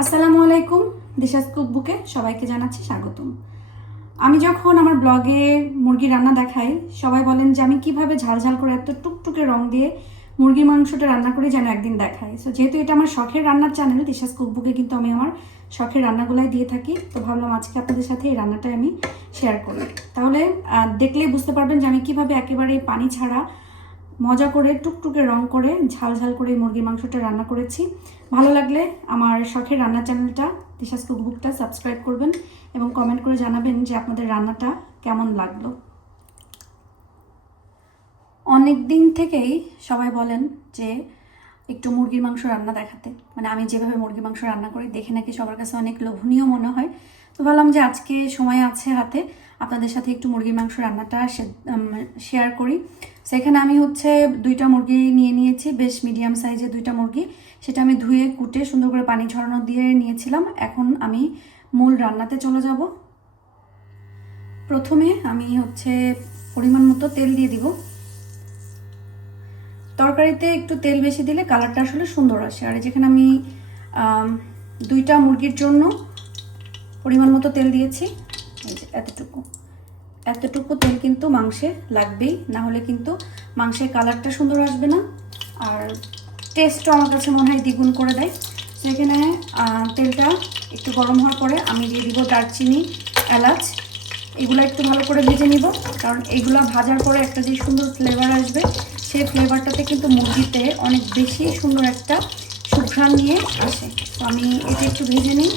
আসসালামু আলাইকুম। দিশাস কুকবুকে সবাইকে জানাচ্ছি স্বাগতম। আমি যখন আমার ব্লগে মুরগি রান্না দেখাই, সবাই বলেন যে আমি কিভাবে ঝালঝাল করে এত টুকটুকে রং দিয়ে মুরগির মাংসটা রান্না করে যেন একদিন দেখাই। সো যেহেতু এটা আমার শখের রান্নার চ্যানেল দিশাস কুকবুকে, কিন্তু আমি আমার শখের রান্নাগুলাই দিয়ে থাকি। তো ভাবলাম আজকে আপনাদের সাথে এই রান্নাটাই আমি শেয়ার করি। তাহলে দেখলেই বুঝতে পারবেন যে আমি কিভাবে একেবারে পানি ছাড়া মজা করে টুকটুকে রং করে ঝাল ঝাল করে মুরগির মাংসটা রান্না করেছি। ভালো লাগলে আমার শখের রান্নার চ্যানেলটা দিশাস কুকবুকটা সাবস্ক্রাইব করবেন এবং কমেন্ট করে জানাবেন যে আপনাদের রান্নাটা কেমন লাগলো। অনেক দিন থেকেই সবাই বলেন যে একটু মুরগির মাংস রান্না দেখাতে, মানে আমি যেভাবে মুরগির মাংস রান্না করি দেখে নাকি সবার কাছে অনেক লোভনীয় মনে হয়। তো ভাবলাম যে আজকে সময় আছে হাতে, আপনাদের সাথে একটু মুরগির মাংস রান্নাটা শেয়ার করি। সেখানে আমি দুইটা মুরগি নিয়ে নিয়েছি, বেশ মিডিয়াম সাইজের দুইটা মুরগি। সেটা আমি ধুয়ে কুটে সুন্দর করে পানি ঝরানো দিয়ে নিয়েছিলাম। এখন আমি মূল রান্নাতে চলে যাব। প্রথমে আমি পরিমাণ মতো তেল দিয়ে দিব। তরকারিতে একটু তেল বেশি দিলে কালারটা আসলে সুন্দর আসে। আর যেখানে আমি দুইটা মুরগির জন্য পরিমাণ মতো তেল দিয়েছি, এই যে এতটুকু তেল কিন্তু মাংসে লাগবেই, না হলে কিন্তু মাংসের কালারটা সুন্দর আসবে না, আর টেস্টও আমার কাছে মনে হয় দ্বিগুণ করে দেয়। সেখানে তেলটা একটু গরম হওয়ার পরে আমি দিয়ে দিব দারচিনি, এলাচ। এগুলো একটু ভালো করে ভেজে নিব, কারণ এগুলো ভাজার পরে একটা যে সুন্দর ফ্লেভার আসবে, সেই ফ্লেভারটাতে কিন্তু মুরগিতে অনেক বেশি সুন্দর একটা সুঘ্রাণ নিয়ে আসে। তো আমি এটা একটু ভেজে নিই।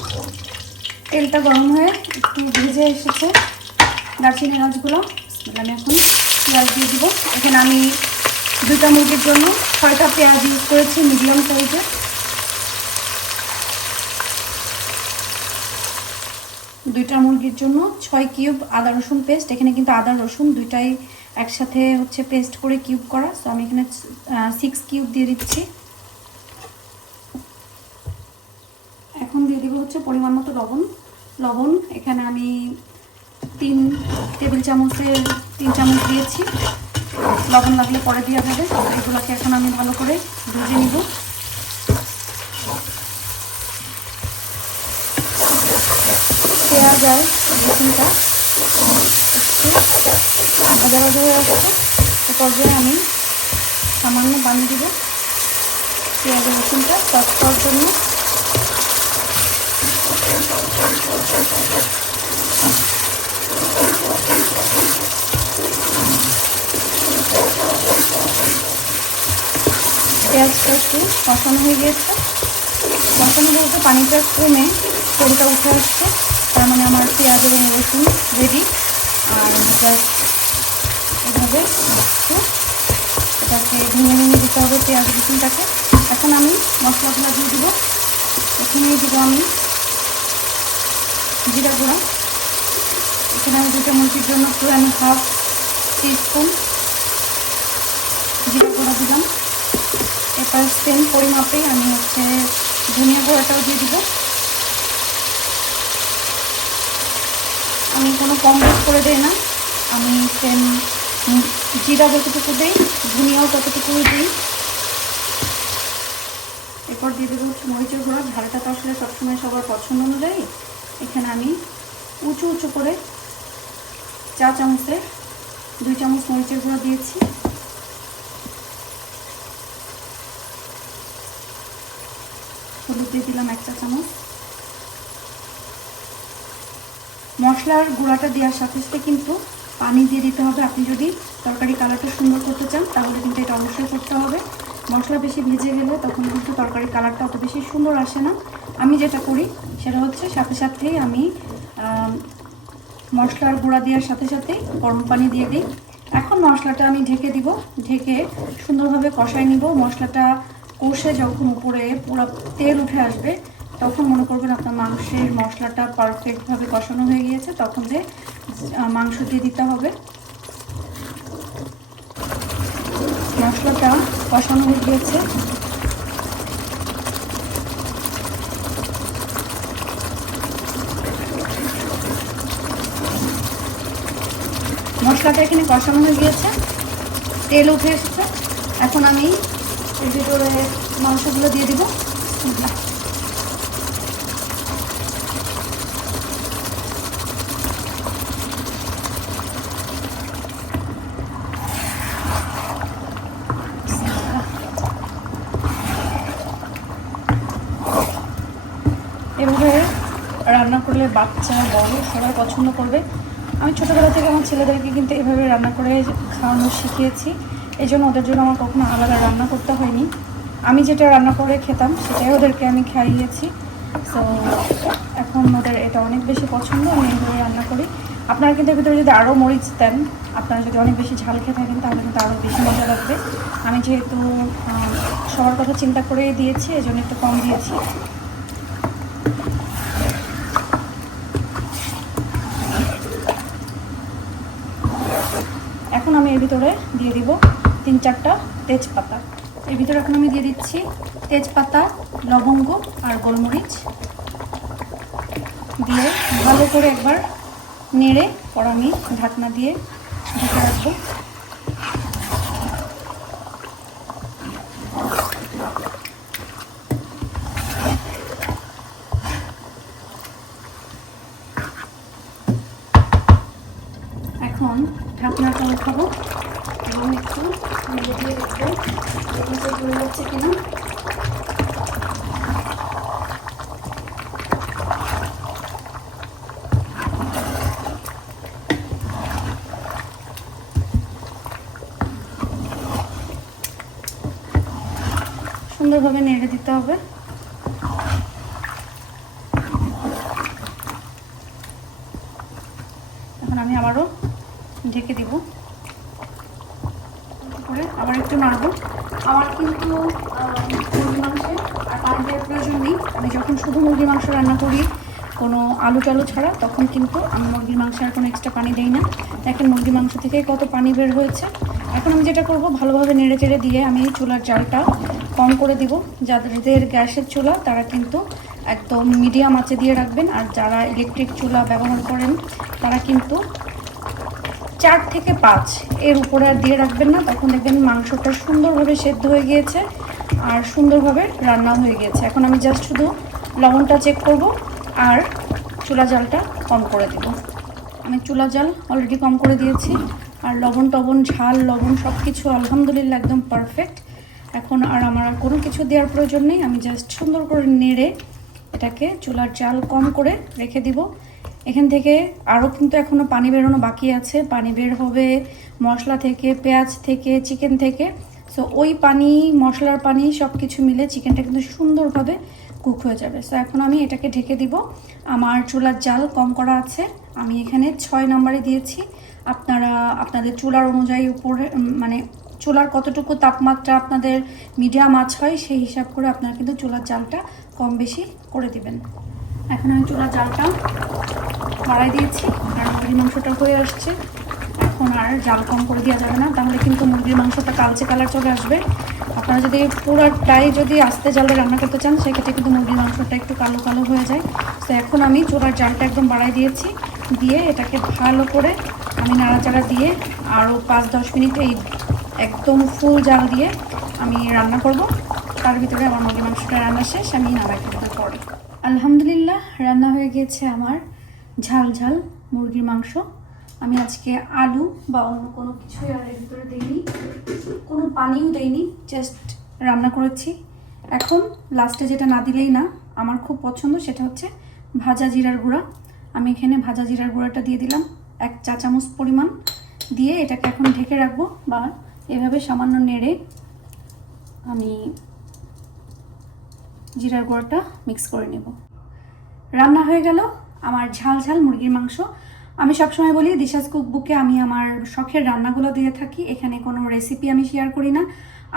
তেলটা গরম হয়ে একটু ভেজে এসেছে দারচিনি এলাচগুলো। আমি এখন পেঁয়াজ দিয়ে দিব। এখানে আমি দুইটা মুরগির জন্য 6টা পেঁয়াজ ইউজ করেছি, মিডিয়াম সাইজের। দুইটা মুরগির জন্য 6 কিউব আদা রসুন পেস্ট। এখানে কিন্তু আদা রসুন দুইটাই একসাথে পেস্ট করে কিউব করা। তো আমি এখানে 6 কিউব দিয়ে দিচ্ছি। এখন দিয়ে দিব পরিমাণ মতো লবণ। এখানে আমি 3 টেবিল চামচের 3 চামচ দিয়েছি। লবণ লাগলে পরে দেওয়া যাবে। এগুলোকে এখন আমি ভালো করে ভেজে নিব। পেঁয়াজ আর রসুনটা একটু ভাজা হয়ে আসছে। এ পর্যায়ে আমি সামান্য পানি দিব পেঁয়াজ আর রসুনটা সফট করার জন্য। পেঁয়াজটা একটু কষানো হয়ে গিয়েছে। কষানো বলতে পানিটা কমে তেলটা উঠে আসছে, তার মানে আমার পেঁয়াজ এবং রসুন রেডি। আর জাস্ট এভাবে একটু এটাকে ভেঙে দিতে হবে পেঁয়াজ রসুনটাকে। এখন আমি মশলাগুলো দিয়ে দিব। প্রথমেই দিব আমি জিরা গুঁড়া। এখানে আমি দুটো মুরগির জন্য আমি 1/2 টিস্পুন জিরা গুঁড়া দিলাম। এরপর সেম পরিমাপে আমি ধনিয়া গুঁড়াটাও দিয়ে দিব। আমি কোনো কম বেশ করে দেই না, আমি সেম জিরা যতটুকু দিই ধনিয়াও ততটুকুই দিই। এরপর দিয়ে দেবো মরিচের গুঁড়া। ঝালটা তো আসলে সবসময় সবার পছন্দ অনুযায়ী এখানে আমি উঁচু করে 4 চামচে 2 চামচ মরিচের গুঁড়া দিয়েছি। হলুদ দিয়ে দিলাম 1 চা চামচ। মশলার গুঁড়াটা দেওয়ার সাথে সাথে কিন্তু পানি দিয়ে দিতে হবে। আপনি যদি তরকারি কালারটা সুন্দর করতে চান তাহলে কিন্তু এটা অবশ্যই করতে হবে। মশলা বেশি ভেজে গেলে তখন কিন্তু তরকারির কালারটা অত বেশি সুন্দর আসে না। আমি যেটা করি সেটা সাথে সাথেই আমি মশলার গুঁড়া দেওয়ার সাথে সাথেই গরম পানি দিয়ে দিই। এখন মশলাটা আমি ঢেকে দিব। ঢেকে সুন্দরভাবে কষাই নিব। মশলাটা কষে যখন উপরে পুরো তেল উঠে আসবে তখন মনে করবেন আপনার মাংসের মশলাটা পারফেক্টভাবে কষানো হয়ে গিয়েছে। তখন যে মাংস দিয়ে দিতে হবে। মশলাটা কষানো হয়ে গিয়েছে। মশলাটা এখানে কষানো হয়ে গিয়েছে, তেল উঠে এসেছে। এখন আমি এর ভিতরে মাংসগুলো দিয়ে দিব। এভাবে রান্না করলে বাচ্চা বড় সবাই পছন্দ করবে। আমি ছোটোবেলা থেকে আমার ছেলেদেরকে কিন্তু এভাবে রান্না করে খাওয়ানো শিখিয়েছি, এই জন্য ওদের জন্য আমার কখনো আলাদা রান্না করতে হয়নি। আমি যেটা রান্না করে খেতাম সেটাই ওদেরকে আমি খাইয়েছি। সো এখন ওদের এটা অনেক বেশি পছন্দ, আমি এইভাবে রান্না করি। আপনারা কিন্তু এর ভিতরে যদি আরও মরিচ দেন, আপনারা যদি অনেক বেশি ঝাল খেয়ে থাকেন তাহলে কিন্তু আরও বেশি মজা লাগবে। আমি যেহেতু সবার কথা চিন্তা করে দিয়েছি, এই জন্য একটু কম দিয়েছি। এখন আমি এর ভিতরে দিয়ে দিব 3-4টা তেজপাতা। এর ভিতরে এখন আমি দিয়ে দিচ্ছি তেজপাতা, লবঙ্গ আর গোলমরিচ দিয়ে ভালো করে একবার নেড়ে পর আমি ঢাকনা দিয়ে ঢেকে রাখবো। এখন ঢাকনাটা উঠাবো এবং একটু নেড়ে দিয়ে দেখবো এগুলো ধরে যাচ্ছে কিনা। সুন্দরভাবে নেড়ে দিতে হবে। এখন আমি আবারও ঢেকে দিব, করে আবার একটু নাড়বো। আমার কিন্তু মুরগি মাংসে আর পানি দেওয়ার প্রয়োজন নেই। আমি যখন শুধু মুরগির মাংস রান্না করি কোনো আলু টালু ছাড়া, তখন কিন্তু আমি মুরগির মাংসে আর কোনো এক্সট্রা পানি দেই না। দেখেন মুরগির মাংস থেকে কত পানি বের হয়েছে। এখন আমি যেটা করব, ভালোভাবে নেড়ে চেড়ে দিয়ে আমি চুলার জালটা কম করে দিব। যাদের গ্যাসের চুলা তারা কিন্তু একদম মিডিয়াম আঁচে দিয়ে রাখবেন, আর যারা ইলেকট্রিক চুলা ব্যবহার করেন তারা কিন্তু 4 থেকে 5 এর উপরে আর দিয়ে রাখবেন না। তখন দেখবেন মাংসটা সুন্দরভাবে সেদ্ধ হয়ে গিয়েছে আর সুন্দরভাবে রান্না হয়ে গিয়েছে। এখন আমি জাস্ট শুধু লবণটা চেক করব আর চুলা জালটা কম করে দেব। আমি চুলা জাল অলরেডি কম করে দিয়েছি, আর লবণ টবণ ঝাল লবণ সব কিছু আলহামদুলিল্লাহ একদম পারফেক্ট। এখন আর আমার আর কোনো কিছু দেওয়ার প্রয়োজন নেই। আমি জাস্ট সুন্দর করে নেড়ে এটাকে চুলার জাল কম করে রেখে দিব। এখান থেকে আরও কিন্তু এখনও পানি বেরোনো বাকি আছে। পানি বের হবে মশলা থেকে, পেঁয়াজ থেকে, চিকেন থেকে। সো ওই পানি, মশলার পানি সব কিছু মিলে চিকেনটা কিন্তু সুন্দরভাবে কুক হয়ে যাবে। সো এখন আমি এটাকে ঢেকে দিব। আমার চুলার জাল কম করা আছে, আমি এখানে 6 নম্বরে দিয়েছি। আপনারা আপনাদের চুলার অনুযায়ী উপরে মানে চুলার কতটুকু তাপমাত্রা আপনাদের মিডিয়াম আঁচ হয় সেই হিসাব করে আপনারা কিন্তু চুলার জালটা কম বেশি করে দিবেন। এখন আমি চুলার জালটা বাড়াই দিয়েছি, আর মুরগির মাংসটা হয়ে আসছে। এখন আর জাল কম করে দেওয়া যাবে না, তাহলে কিন্তু মুরগির মাংসটা কালচে কালার চলে আসবে। আপনারা যদি পুরোটাই যদি আস্তে জালে রান্না করতে চান, সেক্ষেত্রে কিন্তু মুরগির মাংসটা একটু কালো কালো হয়ে যায়। তো এখন আমি চুলার জালটা একদম বাড়াই দিয়েছি, দিয়ে এটাকে ভালো করে আমি নাড়াচাড়া দিয়ে আরও 5-10 মিনিট এই একদম ফুল জাল দিয়ে আমি রান্না করব। তার ভিতরে আমার মুরগির মাংসটা রান্না শেষ, আমি নামাই ফেলতে পরে। আলহামদুলিল্লাহ রান্না হয়ে গিয়েছে আমার ঝাল ঝাল মুরগির মাংস। আমি আজকে আলু বা অন্য কোনো কিছুই আর এর ভিতরে দিইনি, কোনো পানিও দেইনি, জাস্ট রান্না করেছি। এখন লাস্টে যেটা না দিলেই না, আমার খুব পছন্দ, সেটা হচ্ছে ভাজা জিরার গুঁড়া। আমি এখানে ভাজা জিরার গুঁড়াটা দিয়ে দিলাম 1 চা চামচ পরিমাণ, দিয়ে এটাকে এখন ঢেকে রাখবো বা এভাবে সামান্য নেড়ে আমি জিরার গুঁড়াটা মিক্স করে নেব। রান্না হয়ে গেল আমার ঝাল ঝাল মুরগির মাংস। আমি সবসময় বলি দিশাস কুকবুকে আমি আমার শখের রান্নাগুলো দিয়ে থাকি, এখানে কোনো রেসিপি আমি শেয়ার করি না।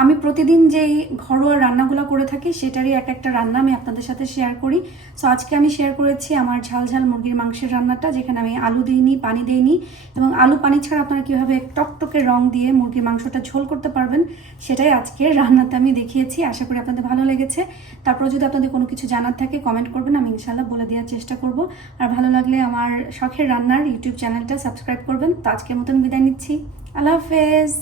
আমি প্রতিদিন যেই ঘরোয়া রান্নাগুলো করে থাকি সেটারই এক একটা রান্না আমি আপনাদের সাথে শেয়ার করি। সো আজকে আমি শেয়ার করেছি আমার ঝাল ঝাল মুরগির মাংসের রান্নাটা, যেখানে আমি আলু দিইনি, পানি দিইনি, এবং আলু পানি ছাড়া আপনারা কীভাবে টকটকে রং দিয়ে মুরগির মাংসটা ঝোল করতে পারবেন সেটাই আজকের রান্নাতে আমি দেখিয়েছি। আশা করি আপনাদের ভালো লেগেছে। তারপর যদি আপনাদের কোনো কিছু জানার থাকে কমেন্ট করবেন, আমি ইনশাআল্লাহ বলে দেওয়ার চেষ্টা করব। আর ভালো লাগলে আমার শখের রান্নার ইউটিউব চ্যানেলটা সাবস্ক্রাইব করবেন। তো আজকের মতন বিদায় নিচ্ছি, আল্লাহ হাফেজ।